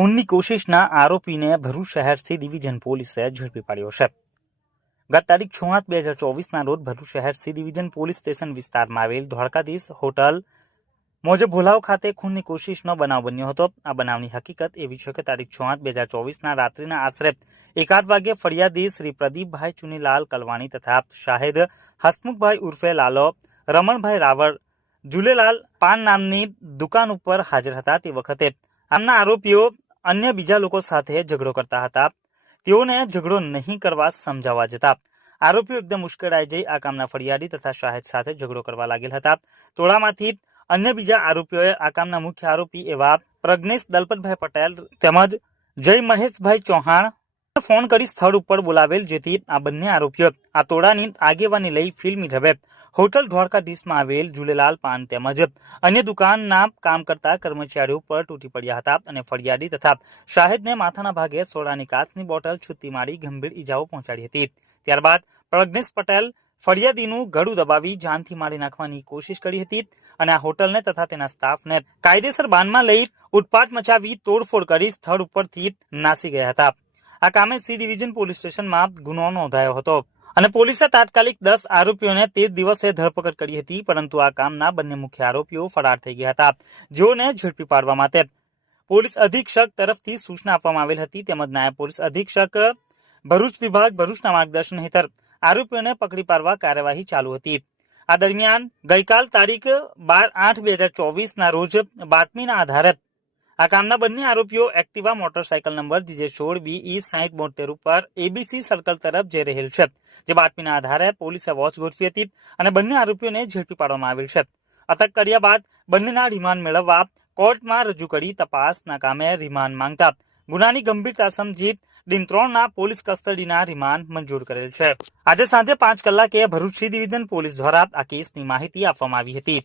ખૂનની કોશિશના આરોપીને ભરૂચ શહેર C division પોલીસે ઝડપી પાડ્યો છે. ગત તારીખ છ આઠ બે હજાર ચોવીસના રોજ ભરૂચ શહેર સી ડિવિઝન પોલીસ સ્ટેશન વિસ્તારમાં આવેલ ધોળકાધીશ હોટલ મોજે ભોલાવ ખાતે ખૂનની કોશિશનો બનાવ બન્યો હતો. આ બનાવની હકીકત એવી છે કે તારીખ છ આઠ બે હજાર ચોવીસના રાત્રિના આશરે એકાદ વાગે ફરિયાદી શ્રી પ્રદીપભાઈ ચુનીલાલ કલવાણી તથા શાહેદ હસમુખભાઈ ઉર્ફે લાલો, રમણભાઈ રાવળ, જુલેલાલ પાન નામની દુકાન ઉપર હાજર હતા તે વખતે. આમના આરોપીઓ અન્ય બીજા લોકો સાથે ઝઘડો કરતા હતા. તેઓને ઝઘડો નહીં કરવા સમજાવવા જતા આરોપીઓ એકદમ ઉશ્કેરાઈ જઈ આ કામના ફરિયાદી તથા શાહેદ સાથે ઝઘડો કરવા લાગેલ હતા. ટોળામાંથી અન્ય બીજા આરોપીઓએ આ કામના મુખ્ય આરોપી એવા પ્રજ્ઞેશ દલપતભાઈ પટેલ તેમજ જય મહેશભાઈ ચૌહાણ ફોન કરી સ્થળ ઉપર બોલાવેલ જેથી આ બંને આરોપીઓ આ ટોળાની આગેવાની લઈ ફિલ્મી ઢબે હોટલ દ્વારકાધીશમાં આવેલ ઝૂલેલાલ પાન તેમજ અન્ય દુકાનના કામ કરતા કર્મચારીઓ પર તૂટી પડ્યા હતા અને ફરિયાદી તથા શાહિદને માથાના ભાગે સોડાની કાચની બોટલ છૂટી મારી ગંભીર ઈજાઓ પહોંચાડી હતી. ત્યારબાદ પ્રજ્ઞેશ પટેલ ફરિયાદીનું ગળું દબાવી જાનથી મારી નાખવાની કોશિશ કરી હતી અને આ હોટલને તથા તેના સ્ટાફને કાયદેસર બાનમાં લઈ ઉત્પાટ મચાવી તોડફોડ કરી સ્થળ ઉપરથી નાસી ગયા હતા. આ કામે સી ડિવિઝન પોલીસ સ્ટેશનમાં ગુનો નોંધાયો હતો. અને પોલીસે તાત્કાલિક દસ આરોપીઓને તે દિવસે ધરપકડ કરી હતી, પરંતુ આ કામના બંને મુખ્ય આરોપીઓ ફરાર થઈ ગયા હતા. જેઓને ઝડપી પાડવા માટે પોલીસ અધિક્ષક તરફથી સૂચના આપવામાં આવેલ હતી. તેમજ નાયબ પોલીસ અધિક્ષક ભરૂચ વિભાગ ભરૂચના માર્ગદર્શન હેઠળ આરોપીઓને પકડી પાડવા કાર્યવાહી ચાલુ હતી. આ દરમિયાન ગઈકાલ તારીખ બાર આઠ બે હજાર ચોવીસના રોજ બાતમીના આધારે આ કામના બંને આરોપીઓ એક્ટિવા મોટરસાયકલ નંબર જીજે સોળ બી ઈ સાઠ બોતેર ઉપર એબીસી સર્કલ તરફ જઈ રહેલ છે, જે બાતમીના આધારે પોલીસે વોચ ગોઠવી હતી અને બંને આરોપીઓને ઝડપી પાડવામાં આવેલ છે. અટક કર્યા બાદ બંનેના રિમાન્ડ મેળવવા કોર્ટમાં રજૂ કરી તપાસના કામે રિમાન્ડ માંગતા ગુનાની ગંભીરતા સમજી દિન ત્રણના પોલીસ કસ્ટડીના રિમાન્ડ મંજૂર કરેલ છે. આજે સાંજે પાંચ કલાકે ભરૂચ સી ડિવિઝન પોલીસ દ્વારા આ કેસની માહિતી આપવામાં આવી હતી.